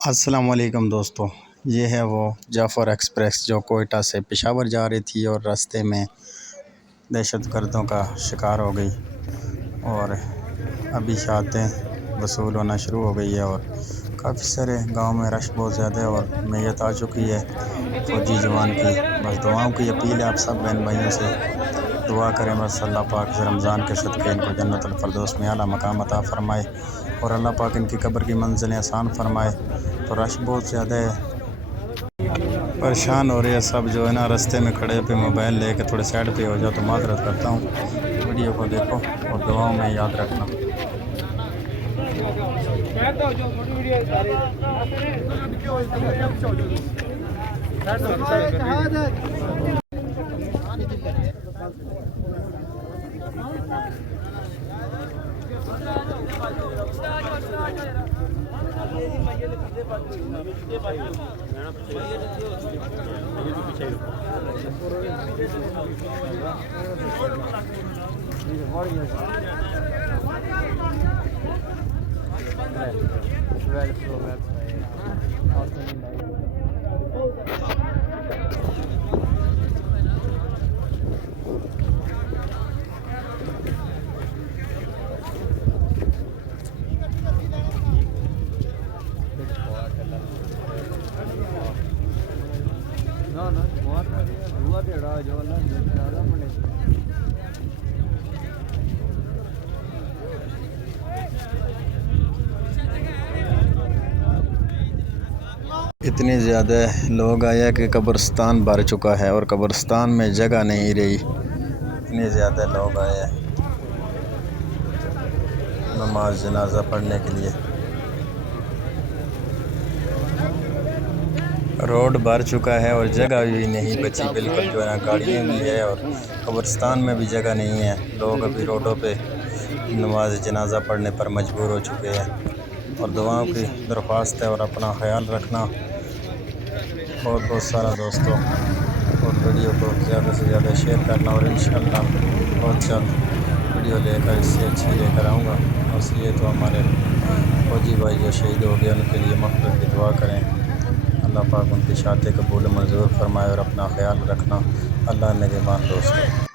अस्सलाम वालेकुम दोस्तों, ये है वो जाफ़र एक्सप्रेस जो कोयटा से पेशावर जा रही थी और रास्ते में दहशतगर्दों का शिकार हो गई और अभी शातें वसूल होना शुरू हो गई है और काफ़ी सारे गांव में रश बहुत ज़्यादा है और मैयत आ चुकी है फ़ौजी जवान की। बस दुआओं की अपील है आप सब बहन भाइयों से, दुआ करें बस अल्लाह पाक इस रमज़ान के सदक़े इनको जन्नतुल फ़िरदौस में आला मकाम अता फ़रमाए और अल्लाह पाक इनकी कब्र की मंज़िलें आसान फ़रमाए। तो रश बहुत ज़्यादा है, परेशान हो रहे हैं सब जो है ना, रास्ते में खड़े पे मोबाइल लेके थोड़े साइड पे हो जाओ तो माज़रत करता हूँ। वीडियो को देखो और दुआओं में याद रखना। इतने ज़्यादा लोग आया कि कब्रिस्तान भर चुका है और कब्रिस्तान में जगह नहीं रही। इतने ज़्यादा लोग आए नमाज जनाजा पढ़ने के लिए। रोड भर चुका है और जगह भी नहीं बची, बिल्कुल जो है ना, गाड़ियाँ भी है और कब्रिस्तान में भी जगह नहीं है। लोग अभी रोडों पे नमाज जनाजा पढ़ने पर मजबूर हो चुके हैं और दुआओं की दरख्वास्त है और अपना ख्याल रखना बहुत बहुत सारा दोस्तों, और वीडियो को ज़्यादा से ज़्यादा शेयर करना और इंशाअल्लाह बहुत जल्द वीडियो लेकर इससे अच्छी लेकर आऊँगा। बस ये तो हमारे फौजी भाई जो शहीद हो गए उनके लिए मग़फ़िरत की दुआ करें, अल्लाह पाक उनकी शाते कबूल मंजूर फरमाए और अपना ख्याल रखना। अल्लाह निगहबान दोस्तों।